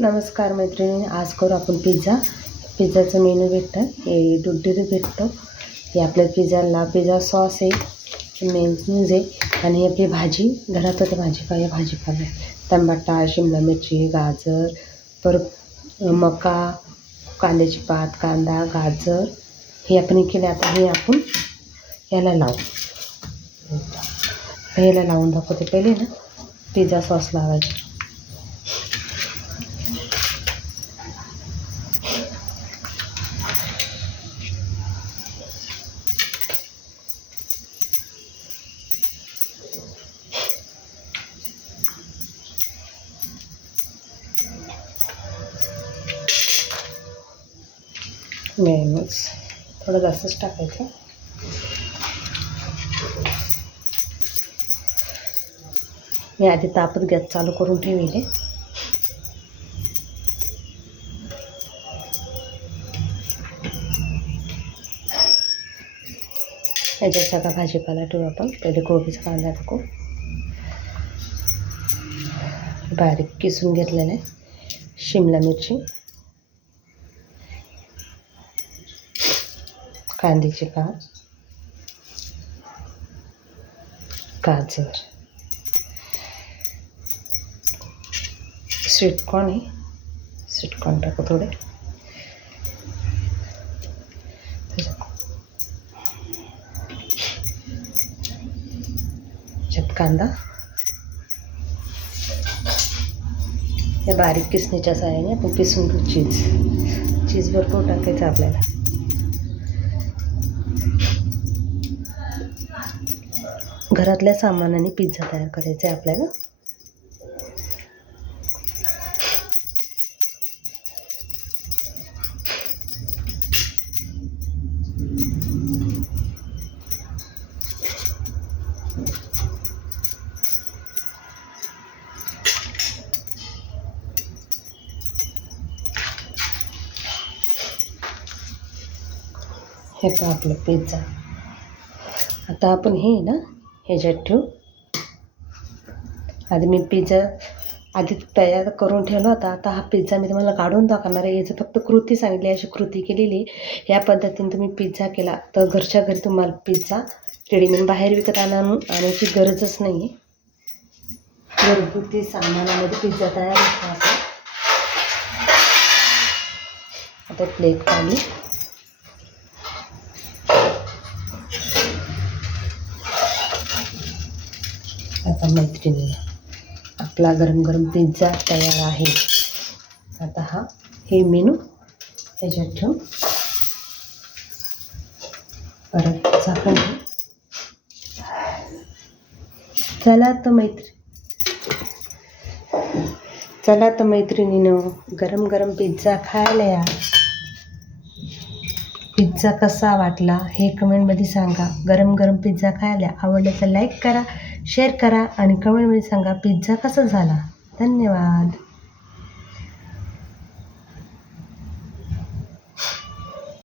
नमस्कार मैत्रिणी आज करू आपण पिझ्झा. पिझ्झाचं मेनू भेटतं. हे दुड्डीर भेटतं. हे आपल्या पिझ्झाला पिझ्झा सॉस आहे मेन्यूज आहे आणि आपली भाजी घरात होते भाजीपाला भाजीपाला आहे? टमाटा शिमला मिरची गाजर परत मका कांद्याची पात कांदा गाजर. हे आपण केले आता हे आपण याला लावू. याला लावून दाखवते. पहिले ना पिझ्झा सॉस लावायचा. मेनूज थोडं जास्तच टाकायचं. मी आधी तापत गॅस चालू करून ठेवले. याच्यात सगळा भाजीपाला ठेवू आपण. पहिले कोबीचा कांदा टाकू. बारीक किसून घेतलेलं आहे शिमला मिरची. कांद्याची पात गाजर स्वीटकॉर्न आहे. स्वीटकॉर्न टाकू थोडे. त्याच्यात कांदा. या बारीक किसणीच्या साह्याने आपण पिसून घेऊ चीज चीज भरपूर टाकायचं आपल्याला. घरातल्या सामानाने पिझ्झा तयार करायचा आहे आपल्याला. हे पहा आपलं पिझ्झा आता आपण हे ना ह्याच्यात ठेवू. आधी मी पिझ्झा आधी तयार करून ठेवला होता आता हा पिझ्झा मी तुम्हाला काढून दाखवणार आहे. याचं फक्त कृती सांगितली अशी कृती केलेली. या पद्धतीने तुम्ही पिझ्झा केला तर घरच्या घरी तुम्हाला पिझ्झा रेडीमेड बाहेर विकत आणून आणायची गरजच नाही आहे घरगुती सामानामध्ये पिझ्झा तयार होता. आता आता प्लेट काढली आता मैत्रिणी. आपला गरम गरम पिझ्झा तयार आहे. आता हा हे मेनू त्याच्यात ठेवू. परत झाकण चला तर मैत्री चला तर मैत्रिणीनं गरम गरम पिझ्झा खायला या. पिझ्झा कसा वाटला हे कमेंटमध्ये सांगा. गरम गरम पिझ्झा खायला आवडलं तर लाईक करा शेअर करा आणि कमेंटमध्ये सांगा पिझ्झा कसा झाला. धन्यवाद.